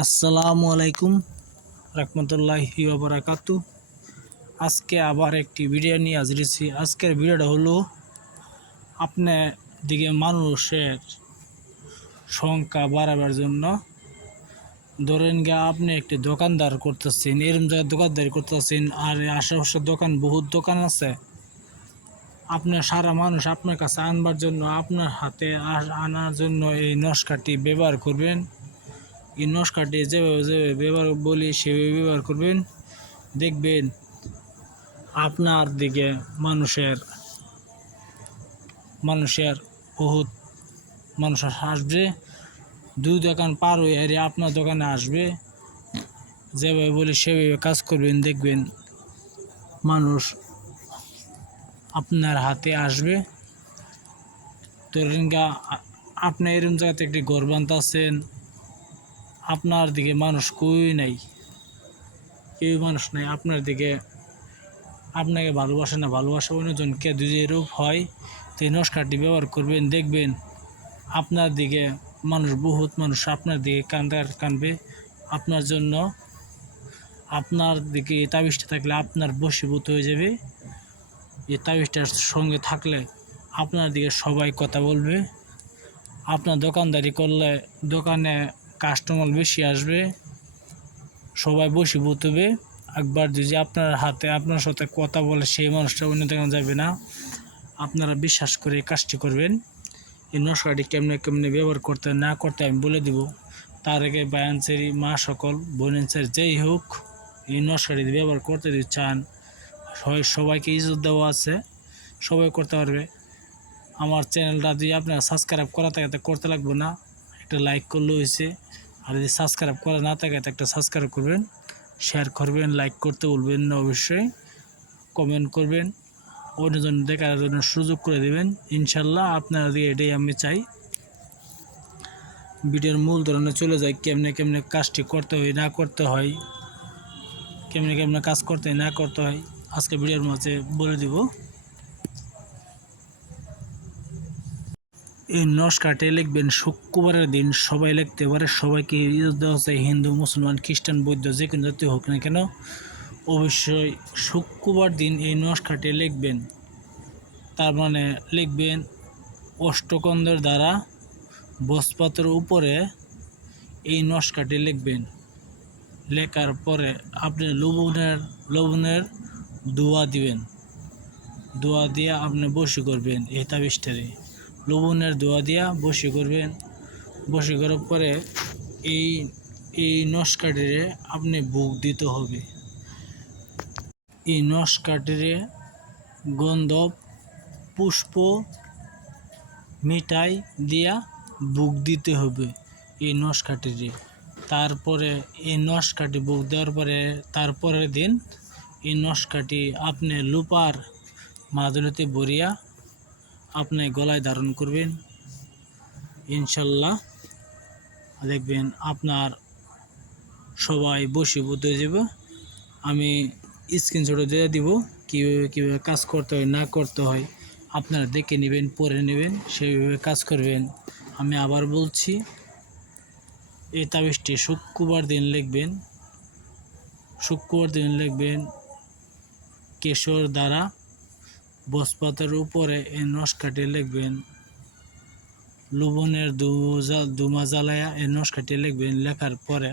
আসসালামু আলাইকুম রহমতুল্লাহি বারাকাতু। আজকে আবার একটি ভিডিও নিয়ে হাজিরেছি। আজকের ভিডিওটা হলো আপনার দিকে মানুষের সংখ্যা বাড়াবার জন্য। ধরেন গিয়ে আপনি একটি দোকানদার করতেছেন, এরম জায়গায় দোকানদারি করতেছেন, আর আশেপাশে দোকান, বহুত দোকান আছে। আপনার সারা মানুষ আপনার কাছে আনবার জন্য, আপনার হাতে আনার জন্য এই নস্কাটি ব্যবহার করবেন। এই নস্কাটি যেভাবে যেভাবে ব্যবহার বলি, সেভাবে ব্যবহার করবেন। দেখবেন আপনার দিকে মানুষের মানুষের বহুত মানুষ আসবে। দুই দোকান পার হয়ে এরে আপনার দোকানে আসবে। যেভাবে বলি, সেভাবে কাজ করবেন, দেখবেন মানুষ আপনার হাতে আসবে। গা আপনি এরকম জায়গাতে একটি ঘর বানতেছেন আপনার দিকে মানুষ কই নাই? কেউ মানুষ নাই, আপনার দিকে আপনাকে ভালোবাসে না, ভালোবাসা অন্যজনকে যদি এরূপ হয়, তো এই নস্কারটি ব্যবহার করবেন, দেখবেন আপনার দিকে মানুষ, বহুত মানুষ আপনার দিকে কান্দার কানবে। আপনার জন্য আপনার দিকে তাবিজটা থাকলে আপনার বশীভূত হয়ে যাবে। এই তাবিজটার সঙ্গে থাকলে আপনার দিকে সবাই কথা বলবে। আপনার দোকানদারি করলে দোকানে কাস্টমার বেশি আসবে, সবাই বসীভূত হবে একবার যদি আপনার হাতে, আপনার সাথে কথা বলে সেই মানুষটা অন্য দোকানে যাবে না, আপনারা বিশ্বাস করে কাজটি করবেন। এই নস্কাটি কেমনে কেমনে ব্যবহার করতে, না করতে আমি বলে দিব। তার আগে বায়ানসেরি মা সকল বোনেন্সের যেই হোক, এই নস্কাটি ব্যবহার করতে যদি চান সবাই সবাইকে ইজ্জত দেওয়া আছে, সবাই করতে পারবে। আমার চ্যানেলটা যদি আপনারা সাবস্ক্রাইব করা থাকে করতে লাগবে না। একটা লাইক করলে হয়েছে আর যদি সাবস্ক্রাইব করা না থাকে, তো একটা সাবস্ক্রাইব করবেন শেয়ার করবেন লাইক করতে বলবেন না অবশ্যই। কমেন্ট করবেন, অন্যজন দেখার জন্য সুযোগ করে দেবেন। ইনশাল্লাহ আপনারা দিয়ে এটাই আমি চাই। ভিডিওর মূল ধরনে চলে যায় কেমনে কেমনে কাজটি করতে হয়, না করতে হয়। কেমনে কেমনে কাজ করতে না করতে হয়, আজকে ভিডিওর মাঝে বলে দিব। এই নস্কাটে লিখবেন, শুক্রবারের দিন সবাই লিখতে পারে, সবাইকে ইজ্জত দেওয়া চাই, হিন্দু, মুসলমান, খ্রিস্টান, বৌদ্ধ, যে কোনো জাতীয় হোক না কেন। অবশ্যই শুক্রবার দিন এই নস্কাটে লিখবেন। তার মানে লিখবেন অষ্টকন্দের দ্বারা বসপাতের উপরে এই নস্কাটি লিখবেন। লেখার পরে আপনি লবণের লবণের দোয়া দিবেন। দোয়া দিয়ে আপনি বসি করবেন এই তাবিজটারে। লবণের দোয়া দিয়া বসি করবেন। বসি করার পরে এই এই নস্কাটিরে আপনি বুক দিতে হবে। এই নস্কাটিরে গন্ধব পুষ্প, মিঠাই দিয়া বুক দিতে হবে এই নস্কাটিরে তারপরে এই নস্কাটি বুক দেওয়ার পরে তারপরের দিন এই নস্কাটি আপনি লুপার মাদুলিতে ভরিয়া আপনি গলায় ধারণ করবেন। ইনশাল্লাহ দেখবেন আপনার সবাই বসীভূত হয়ে যাবে আমি স্ক্রিনশট দিয়ে দিব কীভাবে কীভাবে কাজ করতে হয়, না করতে হয়। আপনারা দেখে নেবেন পরে নেবেন, সেইভাবে কাজ করবেন। আমি আবার বলছি, এই তাবিজটি শুক্রবার দিন লিখবেন। শুক্রবার দিন লিখবেন কেশর দ্বারা বসপাতের উপরে এই নস্কাটি লিখবেন লবণের দুমা জ্বালায়া এই নস্কাটি লিখবেন, লেখার পরে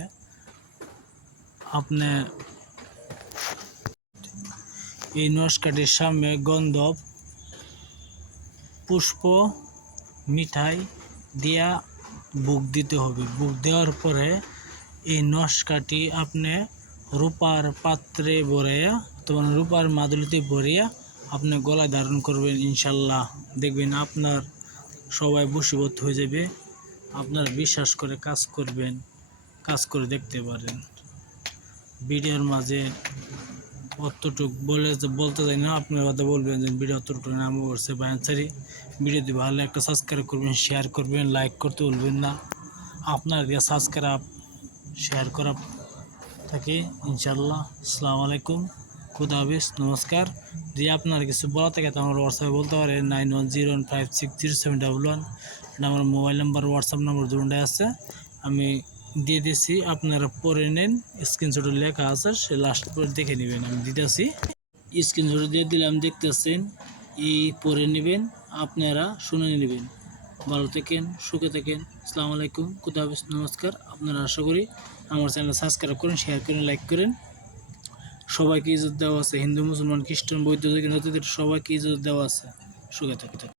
আপনি এই নস্কাটির সামনে গন্ধব, পুষ্প, মিঠাই দিয়া বুক দিতে হবে। বুক দেওয়ার পরে এই নস্কাটি আপনি রূপার পাত্রে ভরাইয়া তোমার রূপার মাদুলিতে ভরিয়া আপনি গলায় ধারণ করবেন, ইনশাল্লাহ। দেখবেন আপনার সবাই বসীভূত হয়ে যাবে। আপনার বিশ্বাস করে কাজ করবেন, কাজ করে দেখতে পারেন। ভিডিওর মাঝে অতটুক বলে বলতে চাই না, আপনি কথা বলবেন যে ভিডিও অতটুকু নাম করছে বায়ানসারি ভিডিওটি ভালো একটা সাবস্ক্রাইব করবেন শেয়ার করবেন লাইক করতে বলবেন না। আপনার সাবস্ক্রাইব শেয়ার করা থাকে, ইনশাল্লাহ। আসসালামু আলাইকুম। খুদা হাফিজ, নমস্কার। যদি আপনার কিছু বলা থাকে তো আমার হোয়াটসঅ্যাপে বলতে পারেন nine one zero one five six zero seven double one এটা আমার মোবাইল নাম্বার হোয়াটসঅ্যাপ নাম্বার দুটাই আছে। আমি দিয়ে দিছি আপনারা পরে নেন স্ক্রিনশটে লেখা আছে, সে লাস্ট পরে দেখে নেবেন, আমি দিতেছি। স্ক্রিনশট দিয়ে দিলাম, দেখতেছেন এই পরে নেবেন, আপনারা শুনে নেবেন। ভালো থাকেন, সুখে থাকেন, আসসালামু আলাইকুম, খুদা হাফিজ, নমস্কার। আপনারা আশা করি আমার চ্যানেল সাবস্ক্রাইব করেন শেয়ার করেন লাইক করেন। সবাইকে ইজ্জত দেওয়া আছে হিন্দু মুসলমান খ্রিস্টান বৌদ্ধ সবাইকে ইজ্জত দেওয়া আছে। সুখে থাকতে।